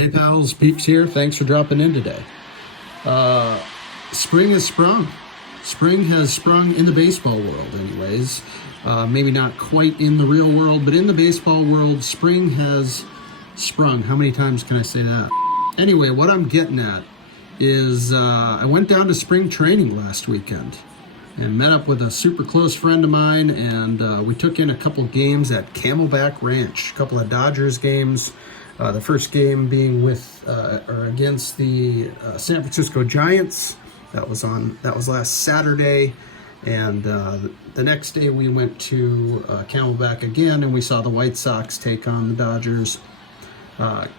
Hey pals, Peeps here. Thanks for dropping in today. Spring has sprung. Spring has sprung in the baseball world anyways. Maybe not quite in the real world, but in the baseball world, spring has sprung. How many times can I say that? Anyway, what I'm getting at is I went down to spring training last weekend and met up with a super close friend of mine, and we took in a couple games at Camelback Ranch, a couple of Dodgers games. The first game being with or against the San Francisco Giants. That was last Saturday, and the next day we went to Camelback again, and we saw the White Sox take on the Dodgers.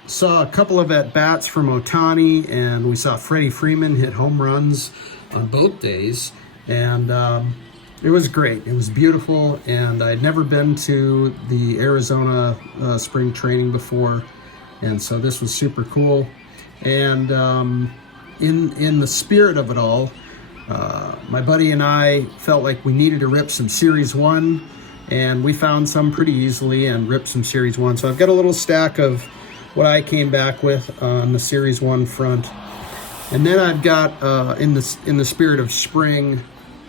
Saw a couple of at-bats from Ohtani, and we saw Freddie Freeman hit home runs on both days, and it was great. It was beautiful, and I'd never been to the Arizona spring training before, and so this was super cool. And in the spirit of it all, my buddy and I felt like we needed to rip some Series 1, and we found some pretty easily and ripped some Series 1. So I've got a little stack of what I came back with on the Series 1 front. And then I've got, in the spirit of spring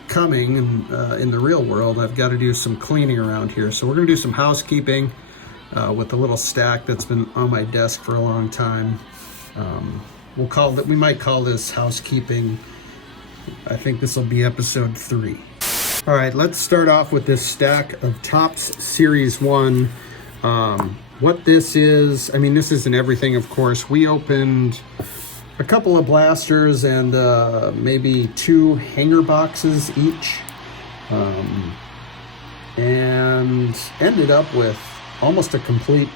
coming and in the real world, I've got to do some cleaning around here. So we're going to do some housekeeping with the little stack that's been on my desk for a long time. We might call this housekeeping. I think this will be episode 3. All right, let's start off with this stack of Topps Series 1. What this is, I mean, this isn't everything, of course. We opened a couple of blasters and maybe 2 hanger boxes each, and ended up with almost a complete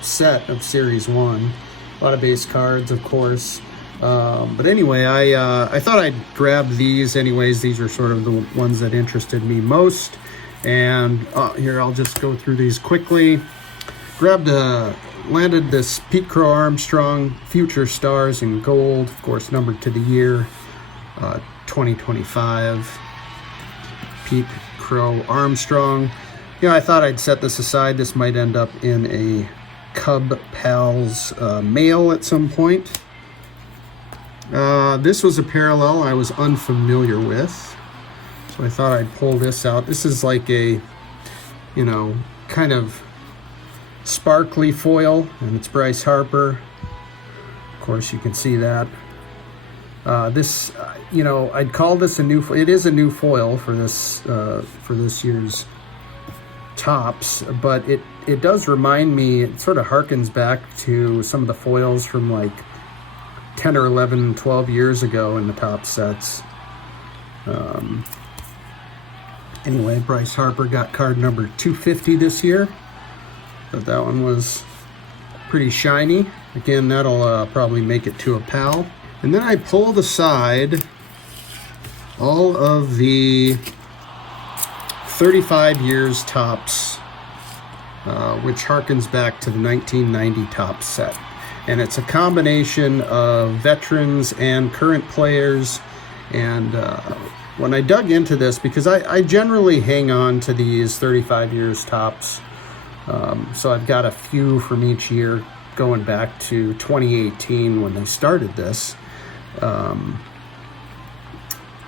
set of Series 1. A lot of base cards, of course. But anyway, I thought I'd grab these anyways. These are sort of the ones that interested me most. And here, I'll just go through these quickly. Landed this Pete Crow Armstrong Future Stars in gold, of course, numbered to the year 2025. Pete Crow Armstrong. I thought I'd set this aside. This might end up in a Cub Pals mail at some point. This was a parallel I was unfamiliar with, so I thought I'd pull this out. This is like a, kind of sparkly foil, and it's Bryce Harper. Of course, you can see that. This, I'd call this a new. It is a new foil for this year's Topps, but it does remind me. It sort of harkens back to some of the foils from like 10 or 11, 12 years ago in the Topps sets. Anyway, Bryce Harper got card number 250 this year. But that one was pretty shiny. Again, that'll probably make it to a pal. And then I pulled aside all of the 35 years Topps, which harkens back to the 1990 Topps set. And it's a combination of veterans and current players. And when I dug into this, because I generally hang on to these 35 years Topps, so I've got a few from each year going back to 2018 when they started this.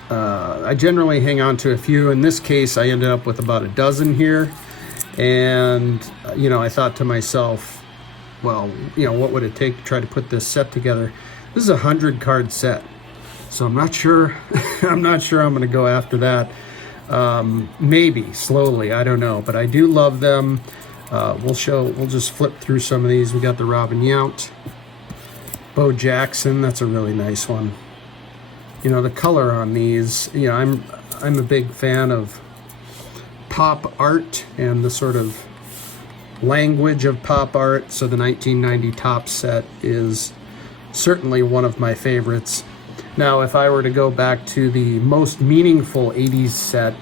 I generally hang on to a few. In this case, I ended up with about a dozen here. And, I thought to myself, well, what would it take to try to put this set together? This is a 100-card set. So I'm not sure I'm going to go after that. Maybe slowly, I don't know, but I do love them. We'll just flip through some of these. We got the Robin Yount, Bo Jackson. That's a really nice one. The color on these, I'm a big fan of pop art and the sort of language of pop art. So the 1990 Topps set is certainly one of my favorites. Now, if I were to go back to the most meaningful 80s set,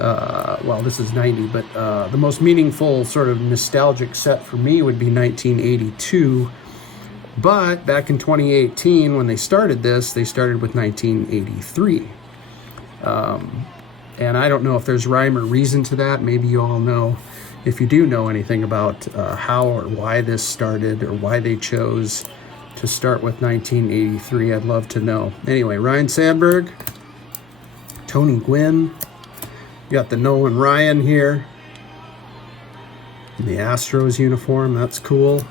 well, this is 90, but the most meaningful sort of nostalgic set for me would be 1982. But back in 2018, when they started this, they started with 1983. And I don't know if there's rhyme or reason to that. Maybe you all know. If you do know anything about how or why this started or why they chose to start with 1983? I'd love to know. Anyway, Ryan Sandberg, Tony Gwynn. You got the Nolan Ryan here in the Astros uniform. That's cool.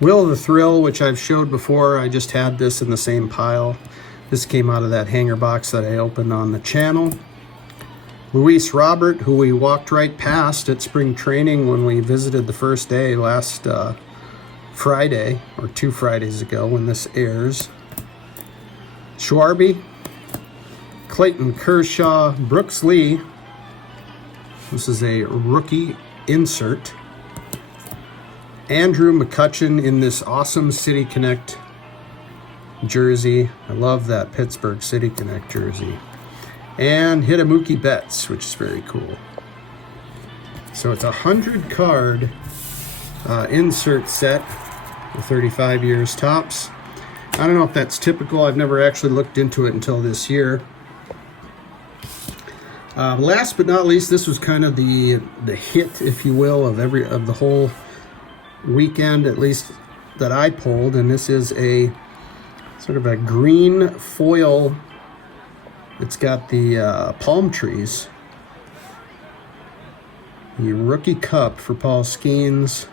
Will of the Thrill, which I've showed before. I just had this in the same pile. This came out of that hanger box that I opened on the channel. Luis Robert, who we walked right past at spring training when we visited the first day last Friday, or 2 Fridays ago when this airs. Schwarby, Clayton Kershaw, Brooks Lee. This is a rookie insert. Andrew McCutchen in this awesome City Connect jersey. I love that Pittsburgh City Connect jersey. And Mookie Betts, which is very cool. So it's a 100 card insert set for 35 years tops. I don't know if that's typical. I've never actually looked into it until this year. Last but not least, this was kind of the hit, if you will, of the whole weekend, at least that I pulled, and this is a sort of a green foil. It's got the palm trees. The rookie cup for Paul Skeens.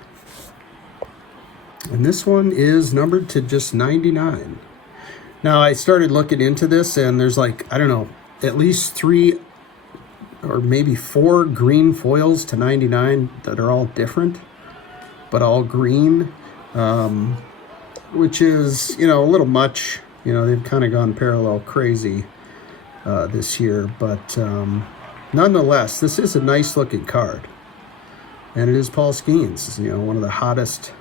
And this one is numbered to just 99. Now, I started looking into this, and there's like, I don't know, at least 3 or maybe 4 green foils to 99 that are all different, but all green, which is, you know, a little much. You know, they've kind of gone parallel crazy this year, but nonetheless, this is a nice looking card, and it is Paul Skeens, you know, one of the hottest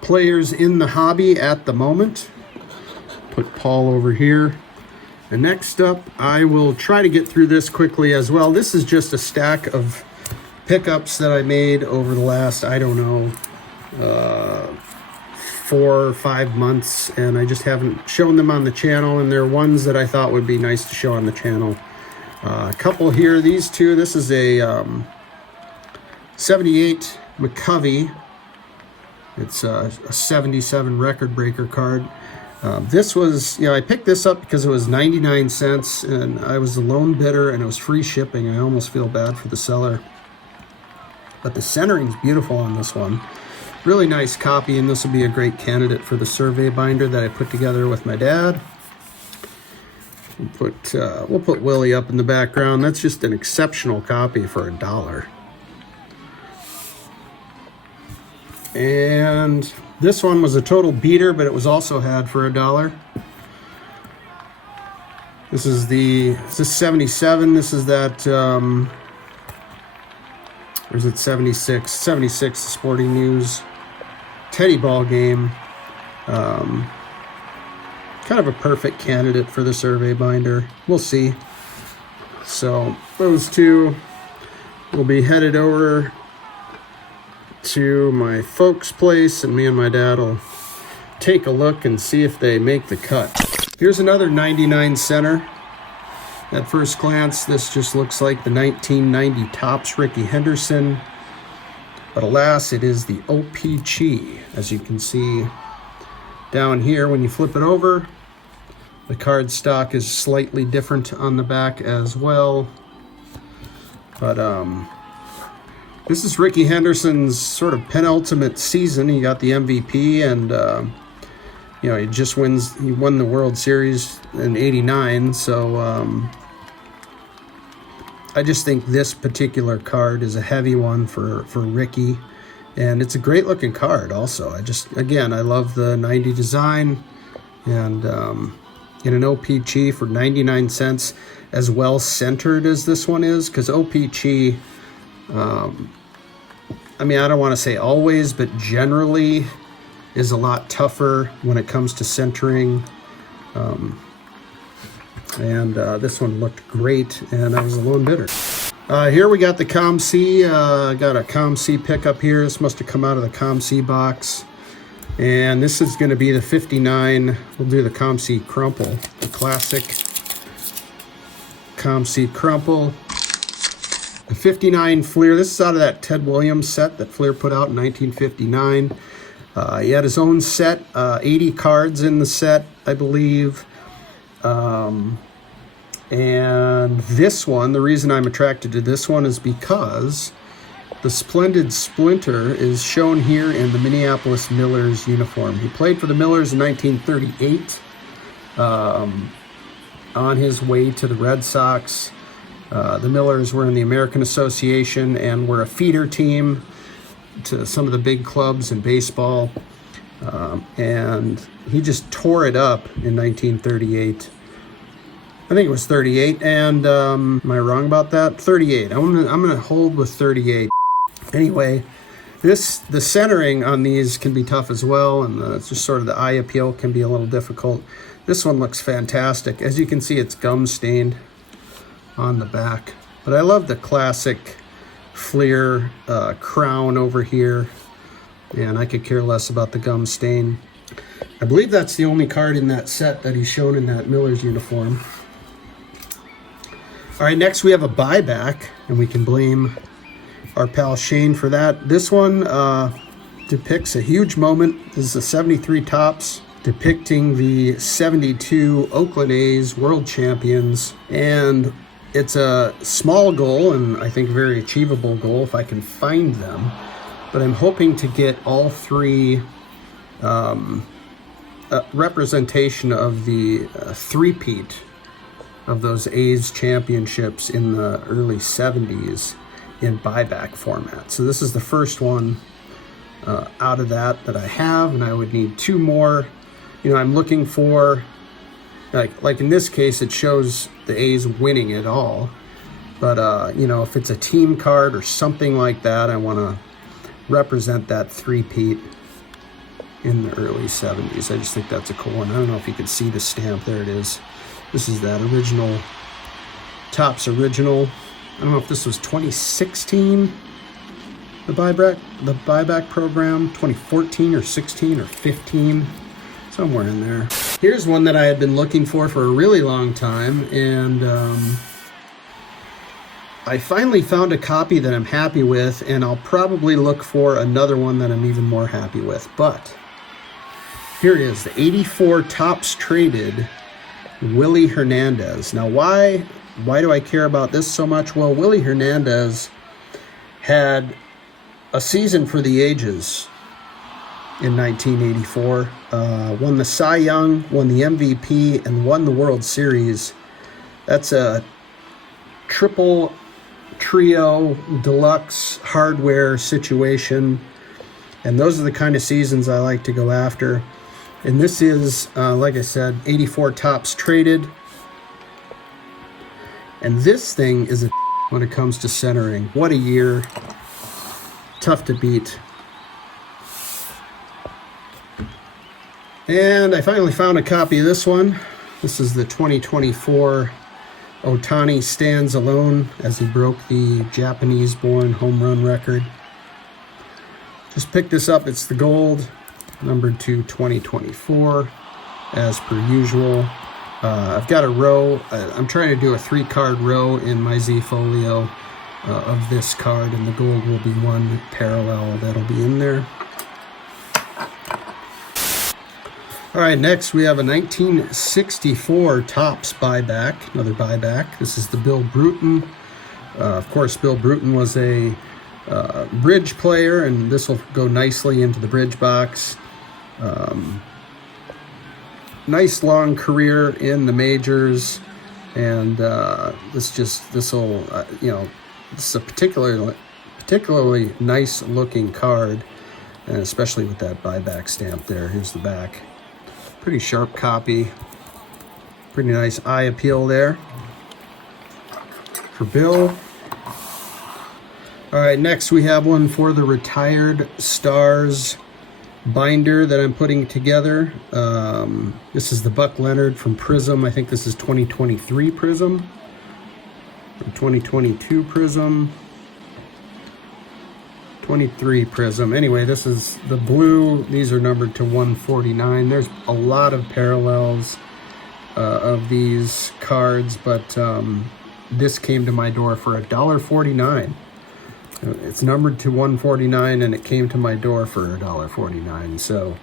players in the hobby at the moment. Put Paul over here. And next up, I will try to get through this quickly as well. This is just a stack of pickups that I made over the last, I don't know, 4 or 5 months, and I just haven't shown them on the channel, and they're ones that I thought would be nice to show on the channel. A couple here, these two. This is a 78 McCovey. It's a 77 record breaker card. This was, you know, I picked this up because it was 99 cents, and I was the lone bidder, and it was free shipping. I almost feel bad for the seller. But the centering's beautiful on this one. Really nice copy, and this will be a great candidate for the survey binder that I put together with my dad. We'll put Willie up in the background. That's just an exceptional copy for $1. And this one was a total beater, but it was also had for $1. This is this is 77. This is that, or is it 76? 76 Sporting News Teddy Ball game. Kind of a perfect candidate for the survey binder. We'll see. So those two will be headed over to my folks' place, and me and my dad will take a look and see if they make the cut. Here's another 99 center. At first glance, this just looks like the 1990 Topps Rickey Henderson, but alas, it is the OPC. As you can see down here, when you flip it over, the card stock is slightly different on the back as well, but this is Rickey Henderson's sort of penultimate season. He got the MVP, and you know, he won the World Series in '89. So I just think this particular card is a heavy one for Rickey, and it's a great looking card. Also, I love the '90 design, and in an OPC for 99 cents, as well centered as this one is, because OPC. I mean, I don't want to say always, but generally is a lot tougher when it comes to centering. This one looked great, and I was a lone bidder. Here we got the ComC. Got a ComC pickup here. This must have come out of the ComC box. And this is going to be the 59. We'll do the ComC Crumple, the classic ComC Crumple. The 59 Fleer. This is out of that Ted Williams set that Fleer put out in 1959. He had his own set, 80 cards in the set, I believe. And this one, the reason I'm attracted to this one is because the Splendid Splinter is shown here in the Minneapolis Millers uniform. He played for the Millers in 1938 on his way to the Red Sox. The Millers were in the American Association and were a feeder team to some of the big clubs in baseball. And he just tore it up in 1938. I think it was 38, and am I wrong about that? 38. I'm gonna hold with 38. Anyway, the centering on these can be tough as well, and just sort of the eye appeal can be a little difficult. This one looks fantastic. As you can see, it's gum stained on the back, but I love the classic Fleer crown over here, and I could care less about the gum stain. I believe that's the only card in that set that he's shown in that Miller's uniform. All right, next we have a buyback, and we can blame our pal Shane for that. This one depicts a huge moment. This is a 73 Topps depicting the 72 Oakland A's world champions, and it's a small goal, and I think a very achievable goal if I can find them. But I'm hoping to get all three representation of the three-peat of those A's championships in the early 70s in buyback format. So this is the first one out of that I have, and I would need two more. You know, I'm looking for, like in this case, it shows the A's winning it all. But, you know, if it's a team card or something like that, I want to represent that three-peat in the early 70s. I just think that's a cool one. I don't know if you can see the stamp. There it is. This is that original, Topps original. I don't know if this was 2016, the buyback program, 2014 or 16 or 15, somewhere in there. Here's one that I had been looking for a really long time, and I finally found a copy that I'm happy with, and I'll probably look for another one that I'm even more happy with. But here it is, the 84 Topps Traded Willie Hernandez. Now, why do I care about this so much? Well, Willie Hernandez had a season for the ages in 1984. Won the Cy Young, won the MVP, and won the World Series. That's a triple trio deluxe hardware situation, and those are the kind of seasons I like to go after. And this is, like I said, 84 Topps Traded. And this thing is a when it comes to centering. What a year. Tough to beat. And I finally found a copy of this one. This is the 2024 Ohtani Stands Alone as he broke the Japanese-born home run record. Just picked this up. It's the gold, numbered to 2024, as per usual. I've got a row. I'm trying to do a 3-card row in my Z Folio of this card, and the gold will be one parallel that'll be in there. All right, next we have a 1964 Topps buyback, another buyback. This is the Bill Bruton. Of course, Bill Bruton was a bridge player, and this will go nicely into the bridge box. Nice long career in the majors, and this is a particularly nice looking card, and especially with that buyback stamp there. Here's the back. Pretty sharp copy. Pretty nice eye appeal there for Bill. All right, next we have one for the Retired Stars binder that I'm putting together. This is the Buck Leonard from Prism. I think this is 2023 Prism or 2022 Prism. 23 Prism. Anyway, this is the blue. These are numbered to 149. There's a lot of parallels of these cards, but this came to my door for $1.49. It's numbered to 149 and it came to my door for $1.49. So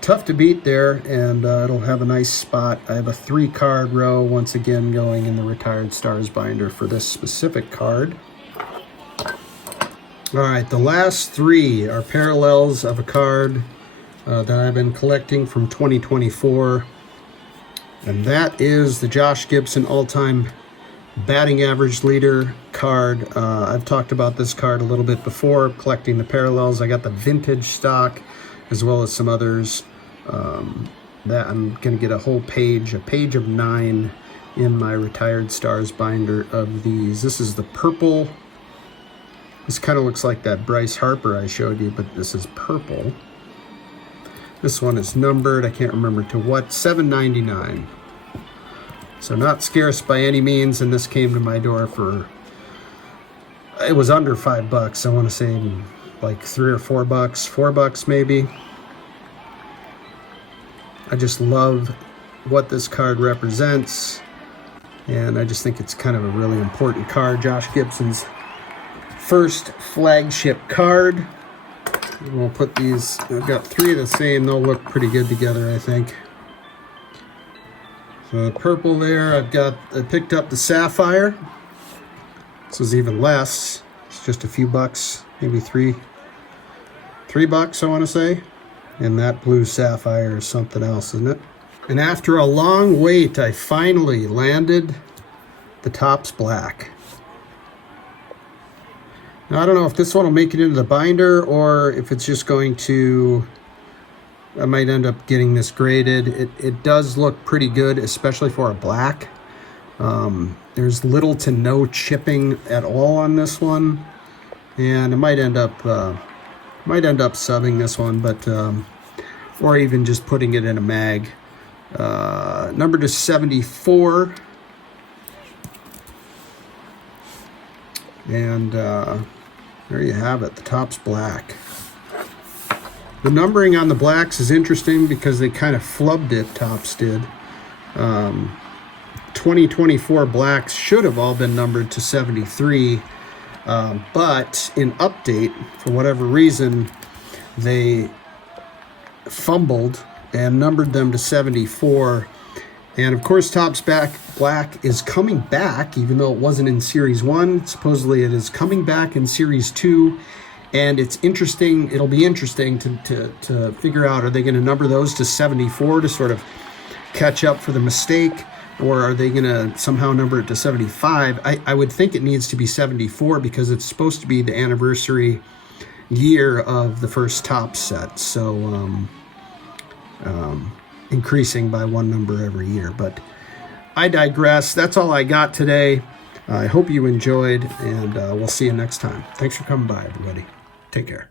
tough to beat there, and it'll have a nice spot. I have a 3-card row once again going in the Retired Stars binder for this specific card. All right, the last 3 are parallels of a card that I've been collecting from 2024, and that is the Josh Gibson all-time batting average leader card. I've talked about this card a little bit before, collecting the parallels. I got the vintage stock as well as some others that I'm going to get a whole page, a page of 9 in my Retired Stars binder of these. This is the purple. This kind of looks like that Bryce Harper I showed you, but this is purple. This one is numbered, I can't remember to what, $7.99. So not scarce by any means, and this came to my door for, it was under $5. I want to say like $3 or $4, $4 maybe. I just love what this card represents, and I just think it's kind of a really important card. Josh Gibson's first flagship card. We'll put these, I've got 3 of the same, they'll look pretty good together, I think. So the purple there, I picked up the sapphire. This is even less, it's just a few bucks, maybe $3 I want to say. And that blue sapphire is something else, isn't it? And after a long wait, I finally landed the Topps Black. Now, I don't know if this one will make it into the binder or if it's just going to, I might end up getting this graded. It does look pretty good, especially for a black. There's little to no chipping at all on this one, and I might end up subbing this one, but or even just putting it in a mag. Numbered to 74, and there you have it, the Topps Black. The numbering on the blacks is interesting because they kind of flubbed it, Topps did. 2024 blacks should have all been numbered to 73, but in update, for whatever reason, they fumbled and numbered them to 74. And of course, Topps Black is coming back, even though it wasn't in Series 1. Supposedly it is coming back in Series 2. And it's interesting, it'll be interesting to figure out, are they going to number those to 74 to sort of catch up for the mistake? Or are they going to somehow number it to 75? I would think it needs to be 74 because it's supposed to be the anniversary year of the first Topps set. So increasing by 1 number every year. But I digress. That's all I got today. I hope you enjoyed, and we'll see you next time. Thanks for coming by, everybody. Take care.